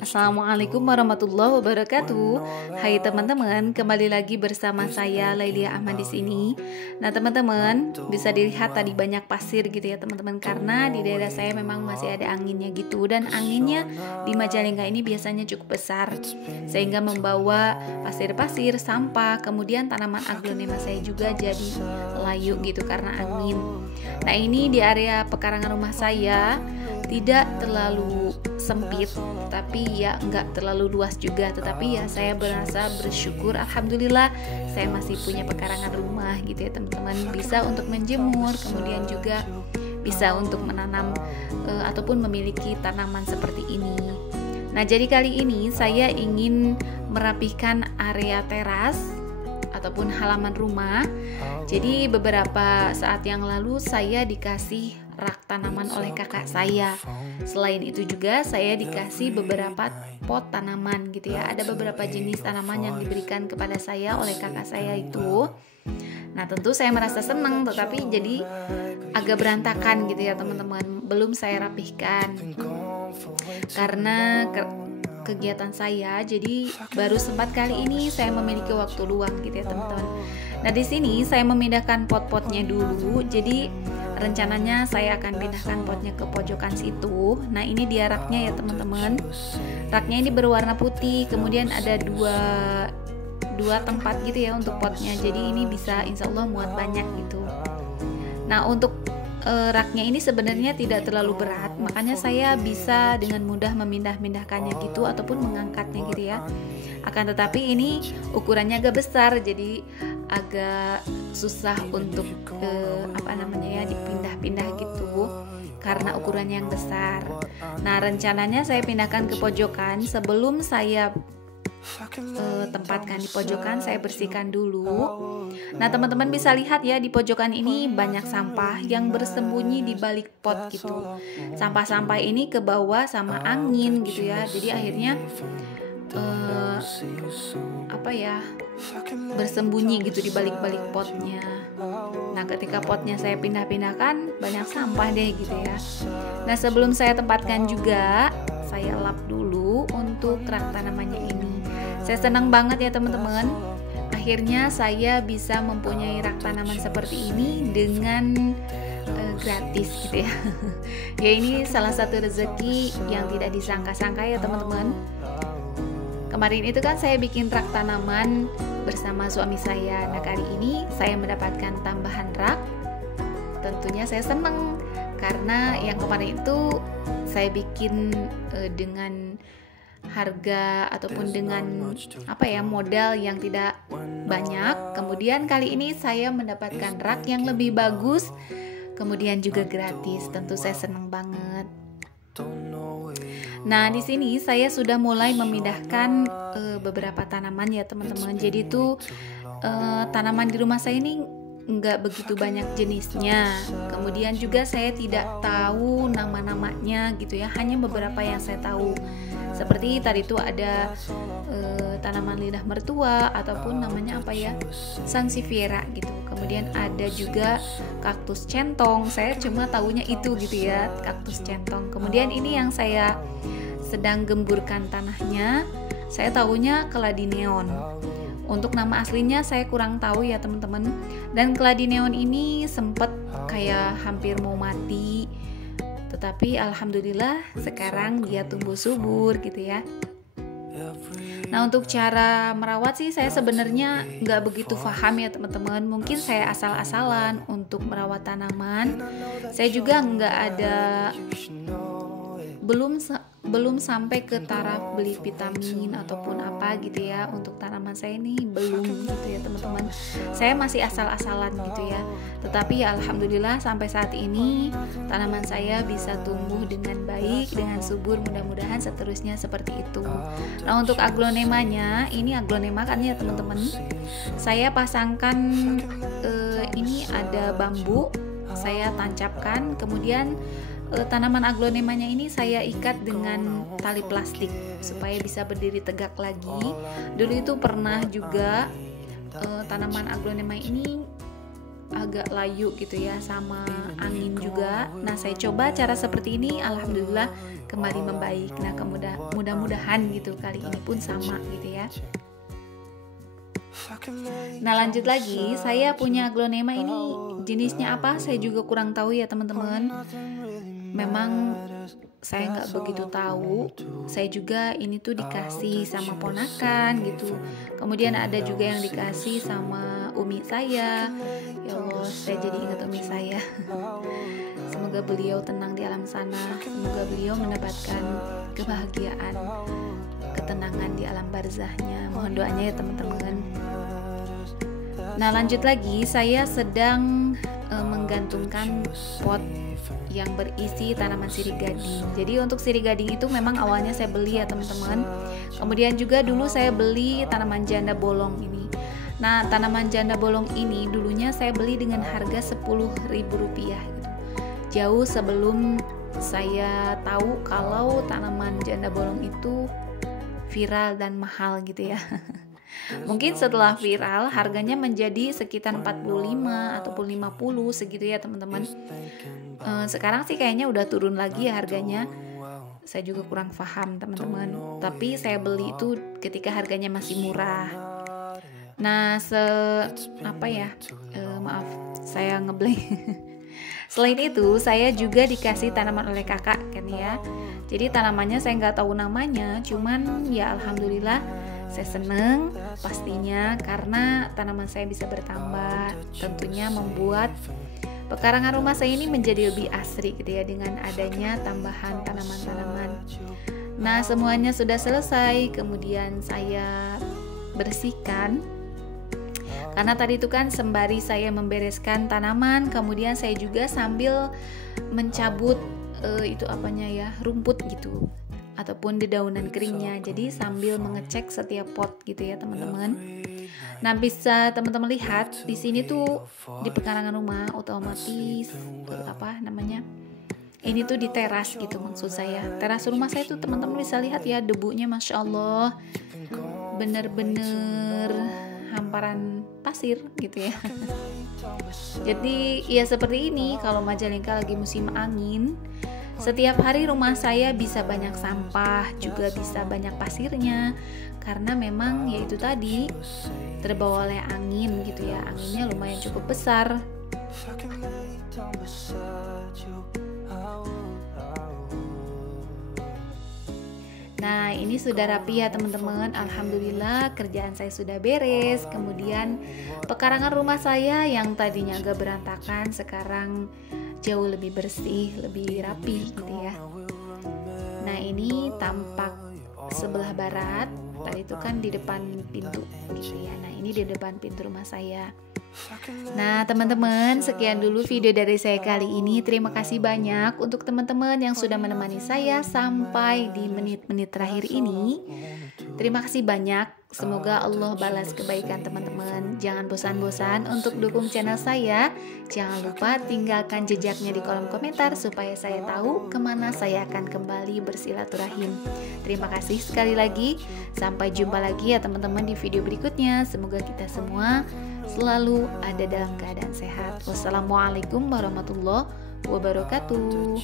Assalamualaikum warahmatullahi wabarakatuh. Hai teman-teman, kembali lagi bersama saya Lailia Ahmad di sini. Nah teman-teman, bisa dilihat tadi banyak pasir gitu ya teman-teman, karena di daerah saya memang masih ada anginnya gitu, dan anginnya di Majalengka ini biasanya cukup besar sehingga membawa pasir-pasir, sampah, kemudian tanaman aglonema saya juga jadi layu gitu karena angin. Nah ini di area pekarangan rumah saya tidak terlalu sempit, tapi ya nggak terlalu luas juga, tetapi ya saya merasa bersyukur, alhamdulillah saya masih punya pekarangan rumah gitu ya teman-teman, bisa untuk menjemur, kemudian juga bisa untuk menanam ataupun memiliki tanaman seperti ini. Nah jadi kali ini saya ingin merapihkan area teras ataupun halaman rumah. Jadi beberapa saat yang lalu saya dikasih rak tanaman oleh kakak saya. Selain itu juga saya dikasih beberapa pot tanaman gitu ya. Ada beberapa jenis tanaman yang diberikan kepada saya oleh kakak saya itu. Nah tentu saya merasa senang, tetapi jadi agak berantakan gitu ya teman-teman. Belum saya rapihkan karena kegiatan saya, jadi baru sempat kali ini saya memiliki waktu luang gitu ya teman-teman. Nah di sini saya memindahkan pot-potnya dulu. Jadi rencananya saya akan pindahkan potnya ke pojokan situ. Nah ini dia raknya ya teman-teman. Raknya ini berwarna putih, kemudian ada dua tempat gitu ya untuk potnya. Jadi ini bisa insya Allah muat banyak gitu. Nah untuk raknya ini sebenarnya tidak terlalu berat, makanya saya bisa dengan mudah memindah-mindahkannya gitu ataupun mengangkatnya gitu ya. Akan tetapi ini ukurannya agak besar, jadi agak susah untuk dipindah-pindah gitu karena ukurannya yang besar. Nah rencananya saya pindahkan ke pojokan. Sebelum saya tempatkan di pojokan, saya bersihkan dulu. Nah teman-teman bisa lihat ya, di pojokan ini banyak sampah yang bersembunyi di balik pot gitu. Sampah-sampah ini ke bawah sama angin gitu ya, jadi akhirnya bersembunyi gitu di balik-balik potnya. Nah ketika potnya saya pindah-pindahkan, banyak sampah deh gitu ya. Nah sebelum saya tempatkan juga, saya lap dulu untuk rak tanamannya ini. Saya senang banget ya teman-teman, akhirnya saya bisa mempunyai rak tanaman seperti ini dengan gratis gitu ya. Ya ini salah satu rezeki yang tidak disangka-sangka ya teman-teman. Kemarin itu kan saya bikin rak tanaman bersama suami saya. Nah kali ini saya mendapatkan tambahan rak. Tentunya saya senang karena yang kemarin itu saya bikin dengan harga ataupun dengan modal yang tidak banyak. Kemudian kali ini saya mendapatkan rak yang lebih bagus, kemudian juga gratis. Tentu saya senang banget. Nah di sini saya sudah mulai memindahkan beberapa tanaman ya teman-teman. Jadi itu tanaman di rumah saya ini nggak begitu banyak jenisnya, kemudian juga saya tidak tahu nama-namanya gitu ya, hanya beberapa yang saya tahu. Seperti tadi itu ada tanaman lidah mertua ataupun namanya Sansevieria gitu. Kemudian ada juga kaktus centong, saya cuma tahunya itu gitu ya, kaktus centong. Kemudian ini yang saya sedang gemburkan tanahnya, saya tahunya keladi neon. Untuk nama aslinya saya kurang tahu ya teman-teman. Dan keladi neon ini sempat kayak hampir mau mati, tetapi alhamdulillah sekarang dia tumbuh subur gitu ya. Nah untuk cara merawat sih saya sebenarnya nggak begitu paham ya teman-teman. Mungkin saya asal-asalan untuk merawat tanaman. Saya juga nggak ada, belum sampai ke taraf beli vitamin ataupun apa gitu ya. Untuk tanaman saya ini belum gitu ya teman-teman. Saya masih asal-asalan gitu ya. Tetapi ya alhamdulillah sampai saat ini tanaman saya bisa tumbuh dengan baik, dengan subur, mudah-mudahan seterusnya seperti itu. Nah untuk aglonemanya, ini aglonema kan ya teman-teman. Saya pasangkan ini ada bambu, saya tancapkan, kemudian tanaman aglonemanya ini saya ikat dengan tali plastik supaya bisa berdiri tegak lagi. Dulu itu pernah juga tanaman aglonema ini agak layu gitu ya sama angin juga. Nah saya coba cara seperti ini, alhamdulillah kembali membaik. Nah, mudah-mudahan gitu kali ini pun sama gitu ya. Nah, lanjut lagi, saya punya aglonema ini jenisnya apa saya juga kurang tahu ya teman-teman. Memang saya nggak begitu tahu. Saya juga ini tuh dikasih sama ponakan gitu. Kemudian ada juga yang dikasih sama umi saya. Ya Allah, saya jadi ingat umi saya. Semoga beliau tenang di alam sana. Semoga beliau mendapatkan kebahagiaan, ketenangan di alam barzahnya. Mohon doanya ya teman-teman. Nah, lanjut lagi, saya sedang menggantungkan pot yang berisi tanaman sirih gading. Jadi untuk sirih gading itu memang awalnya saya beli ya teman-teman. Kemudian juga dulu saya beli tanaman janda bolong ini. Nah, tanaman janda bolong ini dulunya saya beli dengan harga Rp10.000 gitu. Jauh sebelum saya tahu kalau tanaman janda bolong itu viral dan mahal gitu ya. Mungkin setelah viral harganya menjadi sekitar 45 ataupun 50 segitu ya teman-teman. Sekarang sih kayaknya udah turun lagi ya harganya. Saya juga kurang paham teman-teman. Tapi saya beli itu ketika harganya masih murah. Nah, maaf saya ngeblank. Selain itu saya juga dikasih tanaman oleh kakak kan ya. Jadi tanamannya saya nggak tahu namanya, cuman ya alhamdulillah saya seneng pastinya karena tanaman saya bisa bertambah, tentunya membuat pekarangan rumah saya ini menjadi lebih asri gitu ya dengan adanya tambahan tanaman-tanaman. Nah, semuanya sudah selesai, kemudian saya bersihkan. Karena tadi itu kan sembari saya membereskan tanaman, kemudian saya juga sambil mencabut rumput gitu ataupun dedaunan keringnya. Jadi sambil mengecek setiap pot gitu ya teman-teman. Nah, bisa teman-teman lihat di sini tuh di pekarangan rumah otomatis ini tuh di teras gitu maksud saya. Teras rumah saya tuh teman-teman bisa lihat ya debunya, masya Allah, bener-bener hamparan pasir gitu ya. Jadi ya seperti ini kalau Majalengka lagi musim angin. Setiap hari rumah saya bisa banyak sampah, juga bisa banyak pasirnya, karena memang ya itu tadi terbawa oleh angin gitu ya. Anginnya lumayan cukup besar. Nah, ini sudah rapi ya teman-teman. Alhamdulillah kerjaan saya sudah beres. Kemudian pekarangan rumah saya yang tadinya agak berantakan sekarang jauh lebih bersih, lebih rapi gitu ya. Nah, ini tampak sebelah barat. Tadi itu kan di depan pintu gitu ya. Nah, ini di depan pintu rumah saya. Nah, teman-teman, sekian dulu video dari saya kali ini. Terima kasih banyak untuk teman-teman yang sudah menemani saya sampai di menit-menit terakhir ini. Terima kasih banyak. Semoga Allah balas kebaikan teman-teman. Jangan bosan-bosan untuk dukung channel saya. Jangan lupa tinggalkan jejaknya di kolom komentar supaya saya tahu kemana saya akan kembali bersilaturahim. Terima kasih sekali lagi. Sampai jumpa lagi ya teman-teman di video berikutnya. Semoga kita semua selalu ada dalam keadaan sehat. Wassalamualaikum warahmatullahi wabarakatuh.